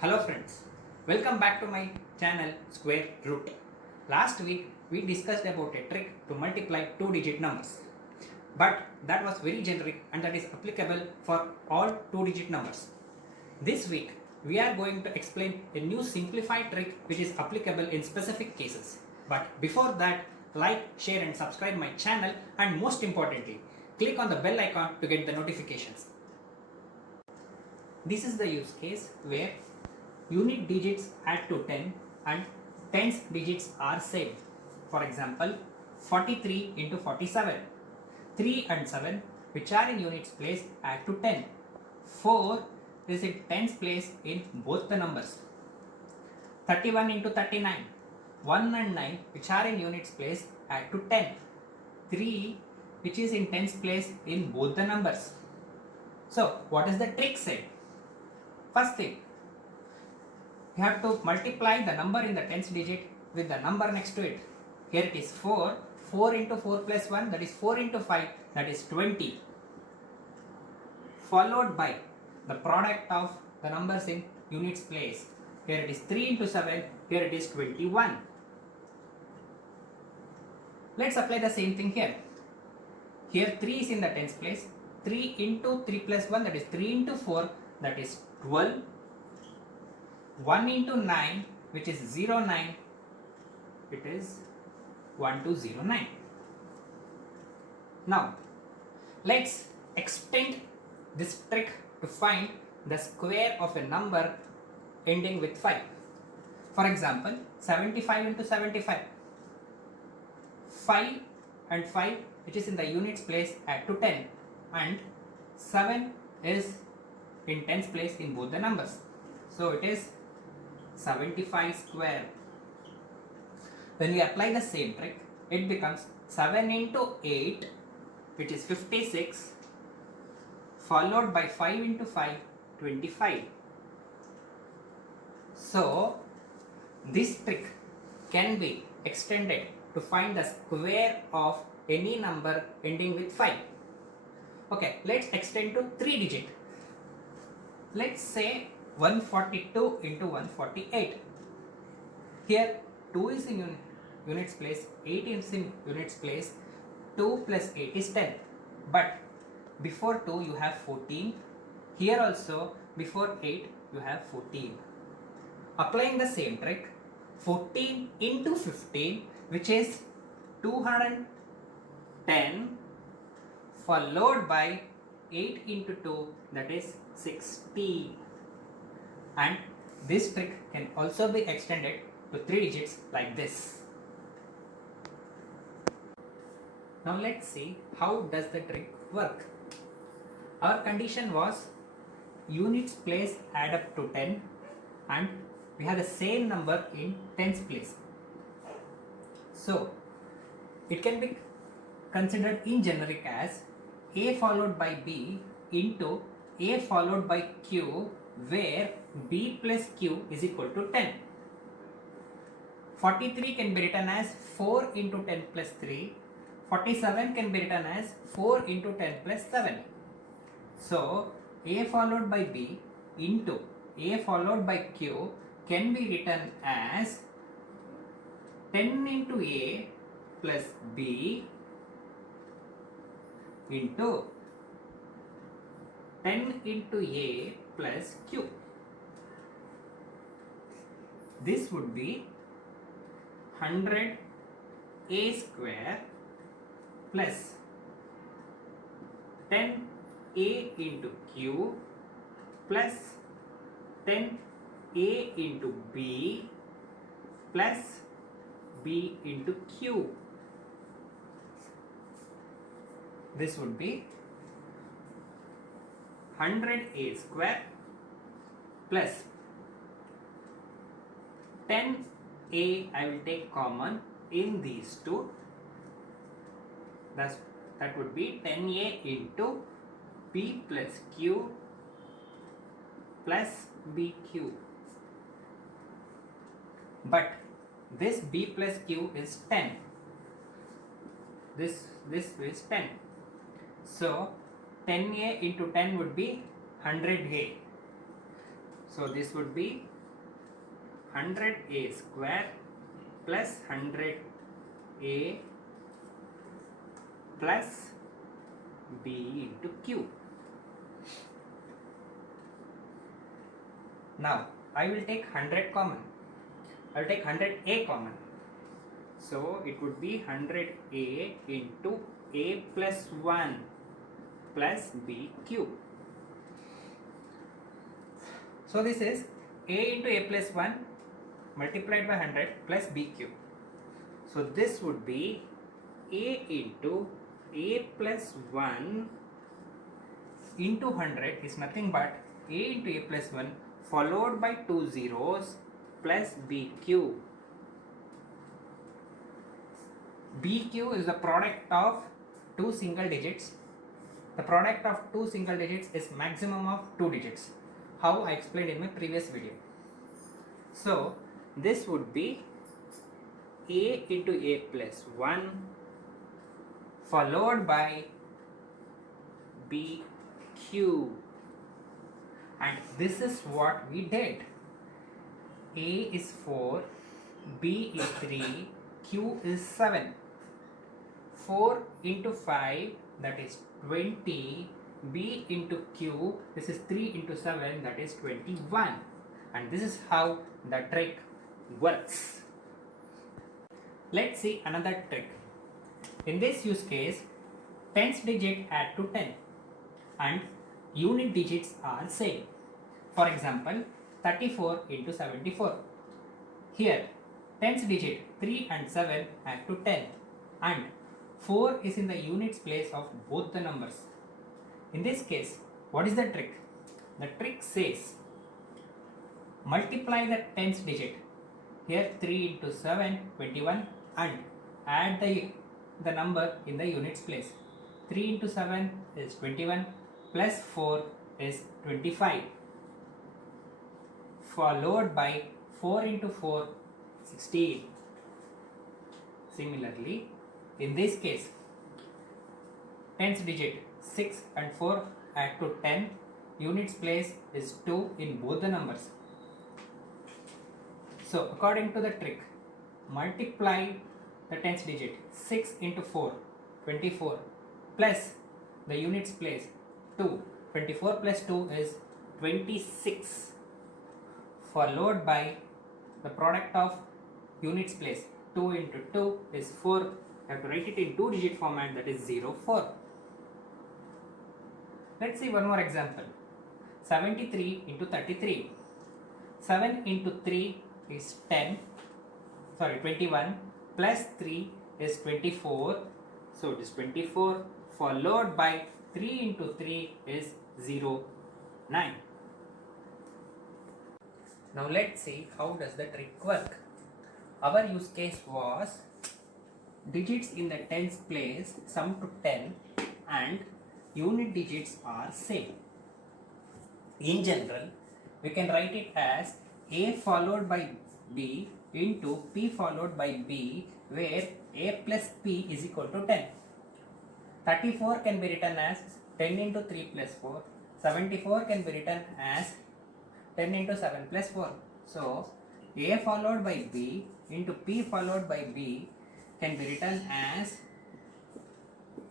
Hello friends, welcome back to my channel Square Root. Last week we discussed about a trick to multiply two-digit numbers, but that was very generic and that is applicable for all two-digit numbers. This week we are going to explain a new simplified trick which is applicable in specific cases. But before that, like, share and subscribe my channel, and most importantly, click on the bell icon to get the notifications. This is the use case where unit digits add to 10 and tens digits are saved. For example, 43 into 47. 3 and 7, which are in units place, add to 10. 4 is in tens place in both the numbers. 31 into 39. 1 and 9, which are in units place, add to 10. 3, which is in tens place in both the numbers. So, what is the trick say? First thing, you have to multiply the number in the tens digit with the number next to it. Here it is 4. 4 into 4 plus 1, that is 4 into 5, that is 20. Followed by the product of the numbers in units place. Here it is 3 into 7, here it is 21. Let's apply the same thing here. Here 3 is in the tens place. 3 into 3 plus 1, that is 3 into 4, that is 12. 1 into 9, which is 09, it is 1209. Now, let's extend this trick to find the square of a number ending with 5. For example, 75 into 75. 5 and 5, which is in the units place, add to 10, and 7 is in tens place in both the numbers. So it is 75 square. When we apply the same trick, it becomes 7 into 8, which is 56, followed by 5 into 5, 25. So this trick can be extended to find the square of any number ending with 5. Okay, let's extend to 3 digit. Let's say 142 into 148. Here 2 is in units place, 8 is in units place. 2 plus 8 is 10. But before 2 you have 14. Here also before 8 you have 14. Applying the same trick, 14 into 15, which is 210, followed by 8 into 2, that is 60. And this trick can also be extended to 3 digits like this. Now let's see how does the trick work. Our condition was units place add up to 10 and we have the same number in tens place. So it can be considered in generic as A followed by B into A followed by Q, where B plus Q is equal to 10. 43 can be written as 4 into 10 plus 3. 47 can be written as 4 into 10 plus 7. So A followed by B into A followed by Q can be written as 10 into A plus B into 10 into A plus Q. This would be 100 A square plus 10 A into Q plus 10 A into B plus B into Q. This would be 100 A square plus 10 A, I will take common in these two. That would be 10A into B plus Q plus BQ. But this B plus Q is 10. This is 10. So 10A into 10 would be 100A. So this would be 100a square plus 100a plus b into q. Now I will take 100 common. I will take 100a common. So it would be 100a into a plus 1 plus b cube. So this is a into a plus 1 multiplied by 100 plus b cube. So this would be a into a plus 1 into 100 is nothing but a into a plus 1 followed by 2 zeros plus b cube. BQ is the product of two single digits. The product of two single digits is maximum of 2 digits. How I explained in my previous video. So this would be a into a plus 1 followed by BQ, and this is what we did. A is 4, B is 3, Q is 7. 4 into 5, that is 20. B into Q, this is 3 into 7, that is 21. And this is how the trick works. Let's see another trick. In this use case, tens digit add to 10 and unit digits are same. For example, 34 into 74. Here, tens digit 3 and 7 add to 10 and 4 is in the units place of both the numbers. In this case, what is the trick? The trick says multiply the tens digit. Here 3 into 7, 21 and add the number in the units place. 3 into 7 is 21 plus 4 is 25 followed by 4 into 4, 16. Similarly, in this case, tens digit 6 and 4 add to 10, units place is 2 in both the numbers. So according to the trick, multiply the tens digit 6 into 4, 24 plus the units place 2, 24 plus 2 is 26 followed by the product of units place 2 into 2 is 4. I have to write it in 2 digit format, that is 0, 4. Let's see one more example. 73 into 33. 7 into 3 is 21 plus 3 is 24. So it is 24 followed by 3 into 3 is 0, 9. Now let's see how does the trick work. Our use case was digits in the tens place sum to 10 and unit digits are same. In general, we can write it as A followed by B into P followed by B, where A plus P is equal to 10. 34 can be written as 10 into 3 plus 4. 74 can be written as 10 into 7 plus 4. So, A followed by B into P followed by B can be written as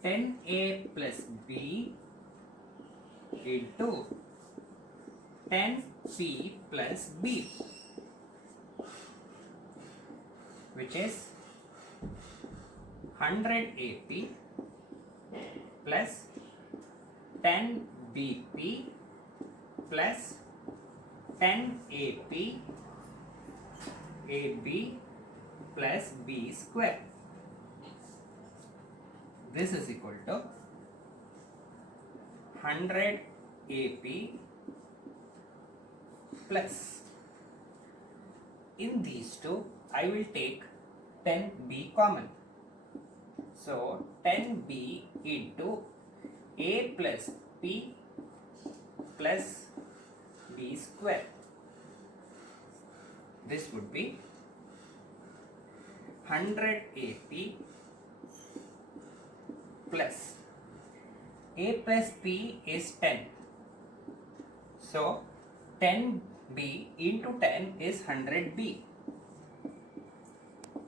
10A plus B into 10P plus B, which is 100 AP plus 10 BP plus 10 AP AB plus B square. This is equal to 100 AP plus, in these two I will take 10B common. So 10B into A plus P plus B square. This would be 100 AP plus A plus P is 10. So 10 b into 10 is 100b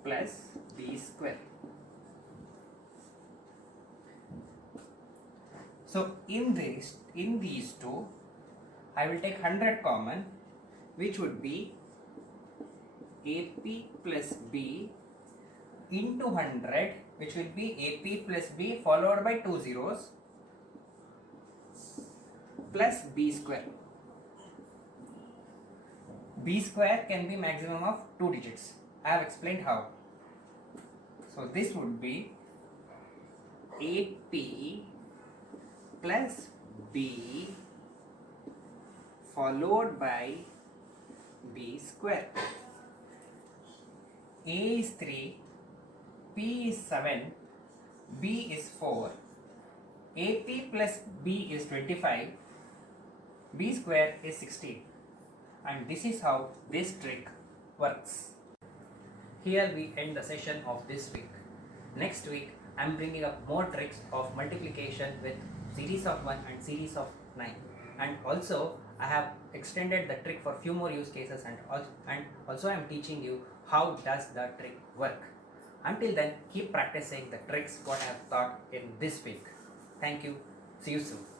plus b square. So in these two, I will take 100 common, which would be AP plus B into 100, which will be AP plus B followed by 2 zeros plus B square. B square can be maximum of 2 digits. I have explained how. So this would be AP plus B followed by B square. A is 3, P is 7, B is 4, AP plus B is 25, B square is 16. And this is how this trick works. Here we end the session of this week. Next week I am bringing up more tricks of multiplication with series of 1 and series of 9. And also I have extended the trick for few more use cases, and also I am teaching you how does the trick work. Until then, keep practicing the tricks what I have taught in this week. Thank you. See you soon.